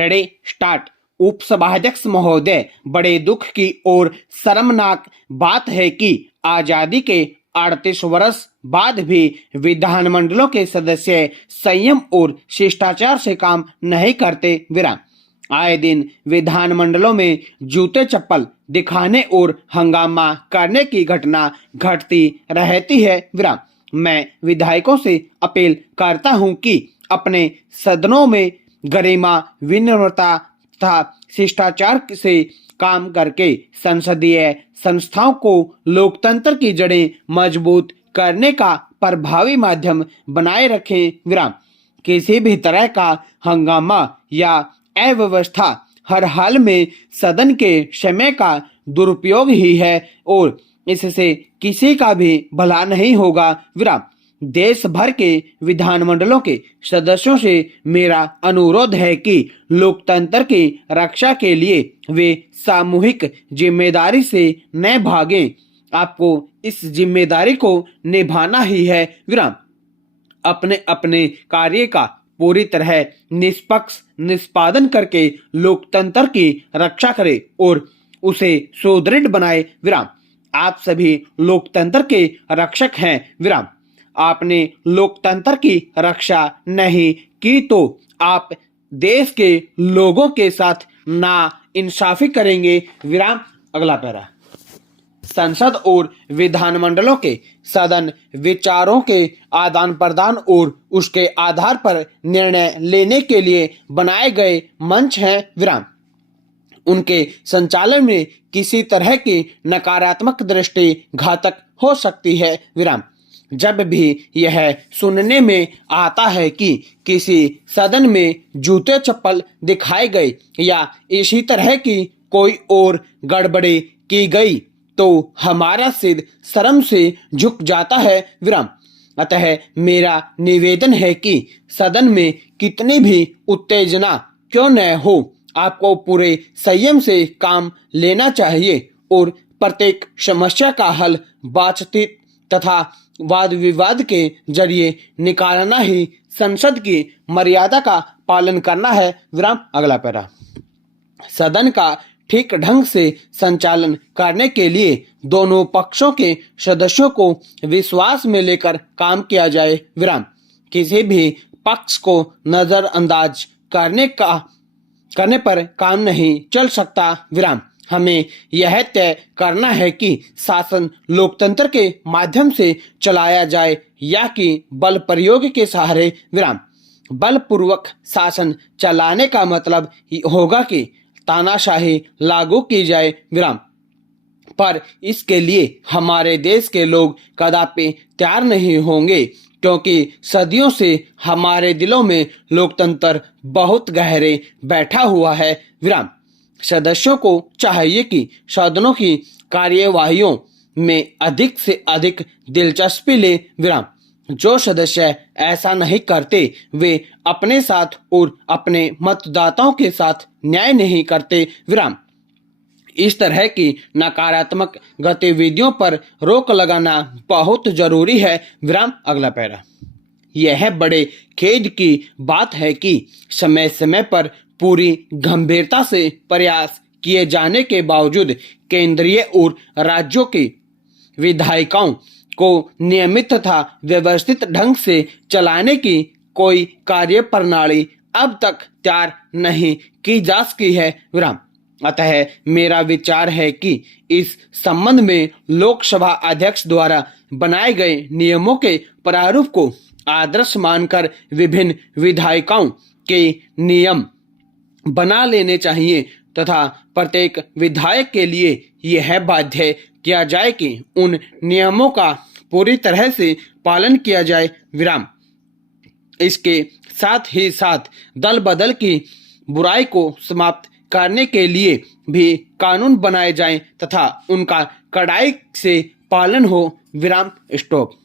Ready start. उपसभाध्यक्ष महोदय, बड़े दुख की और शर्मनाक बात है कि आजादी के 38 वर्ष बाद भी विधानमंडलों के सदस्य संयम और शिष्टाचार से काम नहीं करते। विराम। आए दिन विधानमंडलों में जूते चप्पल दिखाने और हंगामा करने की घटना घटती रहती है। विराम। मैं विधायकों से अपील करता हूं कि अपने सदनों में गरिमा, विनम्रता तथा शिष्टाचार से काम करके संसदीय संस्थाओं को लोकतंत्र की जड़ें मजबूत करने का प्रभावी माध्यम बनाए रखें। विराम। किसी भी तरह का हंगामा या अव्यवस्था हर हाल में सदन के समय का दुरुपयोग ही है और इससे किसी का भी भला नहीं होगा। विराम। देश भर के विधानमंडलों के सदस्यों से मेरा अनुरोध है कि लोकतंत्र की रक्षा के लिए वे सामूहिक जिम्मेदारी से न भागें। आपको इस जिम्मेदारी को निभाना ही है। विराम। अपने अपने कार्य का पूरी तरह निष्पक्ष निष्पादन करके लोकतंत्र की रक्षा करें और उसे सुदृढ़ बनाए। विराम। आप सभी लोकतंत्र के रक्षक हैं। विराम। आपने लोकतंत्र की रक्षा नहीं की तो आप देश के लोगों के साथ ना इंसाफी करेंगे। विराम। अगला पैरा। संसद और विधानमंडलों के सदन विचारों के आदान प्रदान और उसके आधार पर निर्णय लेने के लिए बनाए गए मंच हैं। विराम। उनके संचालन में किसी तरह की नकारात्मक दृष्टि घातक हो सकती है। विराम। जब भी यह सुनने में आता है कि किसी सदन में जूते चप्पल दिखाए गए या इसी तरह की कोई और गड़बड़ी की गई तो हमारा सिर शर्म से झुक जाता है। विराम। अतः मेरा निवेदन है कि सदन में कितनी भी उत्तेजना क्यों न हो, आपको पूरे संयम से काम लेना चाहिए और प्रत्येक समस्या का हल बातचीत तथा वाद विवाद के जरिए निकालना ही संसद की मर्यादा का पालन करना है। विराम। अगला पैरा। सदन का ठीक ढंग से संचालन करने के लिए दोनों पक्षों के सदस्यों को विश्वास में लेकर काम किया जाए। विराम। किसी भी पक्ष को नजरअंदाज करने पर काम नहीं चल सकता। विराम। हमें यह तय करना है कि शासन लोकतंत्र के माध्यम से चलाया जाए या कि बल प्रयोग के सहारे। विराम। बलपूर्वक शासन चलाने का मतलब होगा कि तानाशाही लागू की जाए। विराम। पर इसके लिए हमारे देश के लोग कदापि तैयार नहीं होंगे क्योंकि सदियों से हमारे दिलों में लोकतंत्र बहुत गहरे बैठा हुआ है। विराम। सदस्यों को चाहिए कि सदनों की कार्यवाहियों में अधिक से अधिक दिलचस्पी ले। विराम। जो सदस्य ऐसा नहीं करते वे अपने साथ और अपने मतदाताओं के साथ न्याय नहीं करते। विराम। इस तरह की नकारात्मक गतिविधियों पर रोक लगाना बहुत जरूरी है। विराम। अगला पैरा। यह बड़े खेद की बात है कि समय समय पर पूरी गंभीरता से प्रयास किए जाने के बावजूद केंद्रीय और राज्यों के विधायिकाओं को नियमित तथा व्यवस्थित ढंग से चलाने की कोई कार्य प्रणाली अब तक तैयार नहीं की जा सकी है। विराम। अतः मेरा विचार है कि इस संबंध में लोकसभा अध्यक्ष द्वारा बनाए गए नियमों के प्रारूप को आदर्श मानकर विभिन्न विधायिकाओं के नियम बना लेने चाहिए तथा प्रत्येक विधायक के लिए यह बाध्य किया जाए कि उन नियमों का पूरी तरह से पालन किया जाए। विराम। इसके साथ ही साथ दल बदल की बुराई को समाप्त करने के लिए भी कानून बनाए जाएं तथा उनका कड़ाई से पालन हो। विराम। स्टॉप।